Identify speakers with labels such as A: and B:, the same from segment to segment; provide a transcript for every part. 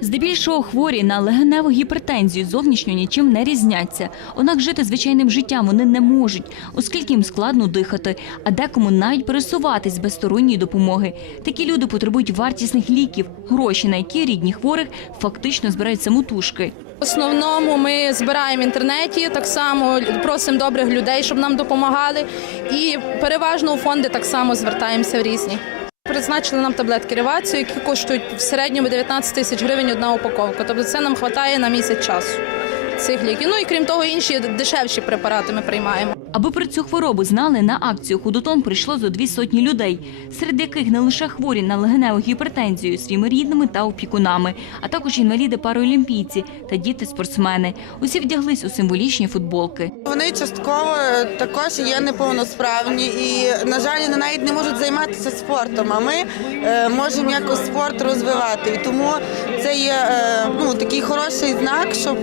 A: Здебільшого хворі на легеневу гіпертензію зовнішньо нічим не різняться. Однак жити звичайним життям вони не можуть, оскільки їм складно дихати, а декому навіть пересуватись без сторонньої допомоги. Такі люди потребують вартісних ліків, гроші на які рідні хворих фактично збирають самотужки.
B: В основному ми збираємо в інтернеті, так само просимо добрих людей, щоб нам допомагали. І переважно у фонди так само звертаємося в різні. Призначили нам таблетки ревацію, які коштують в середньому 19 тисяч гривень одна упаковка. Тобто це нам вистачає на місяць часу цих ліків. Ну і крім того, інші дешевші препарати ми приймаємо.
A: Аби про цю хворобу знали, на акцію худотон прийшло зо дві сотні людей, серед яких не лише хворі на легеневу гіпертензію своїми рідними та опікунами, а також інваліди паралімпійці та діти-спортсмени. Усі вдяглись у символічні футболки.
C: Вони частково також є неповносправні і, на жаль, навіть не можуть займатися спортом. А ми е, можемо якось спорт розвивати. І тому це є е, ну, такий хороший знак, е, щоб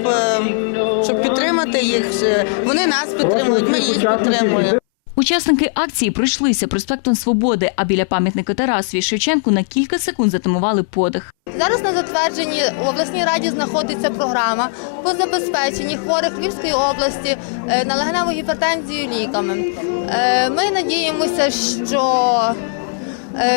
C: підтримати їх. Вони нас підтримують, ми їх підтримуємо.
A: Учасники акції пройшлися проспектом Свободи, а біля пам'ятника Тарасові Шевченку на кілька секунд затамували подих.
D: Зараз на затвердженні в обласній раді знаходиться програма по забезпеченні хворих Львівської області е, на легеневу гіпертензію ліками. Е, Ми надіємося, що е,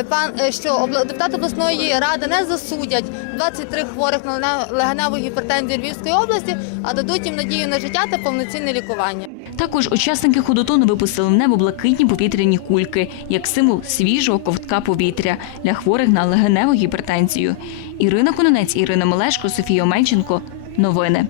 D: пан е, що депутати обласної ради не засудять 23 хворих на легене- легеневу гіпертензію Львівської області, а дадуть їм надію на життя та повноцінне лікування.
A: Також учасники худотону випустили в небо блакитні повітряні кульки як символ свіжого ковтка повітря для хворих на легеневу гіпертензію. Ірина Кононець, Ірина Мелешко, Софія Омельченко. Новини.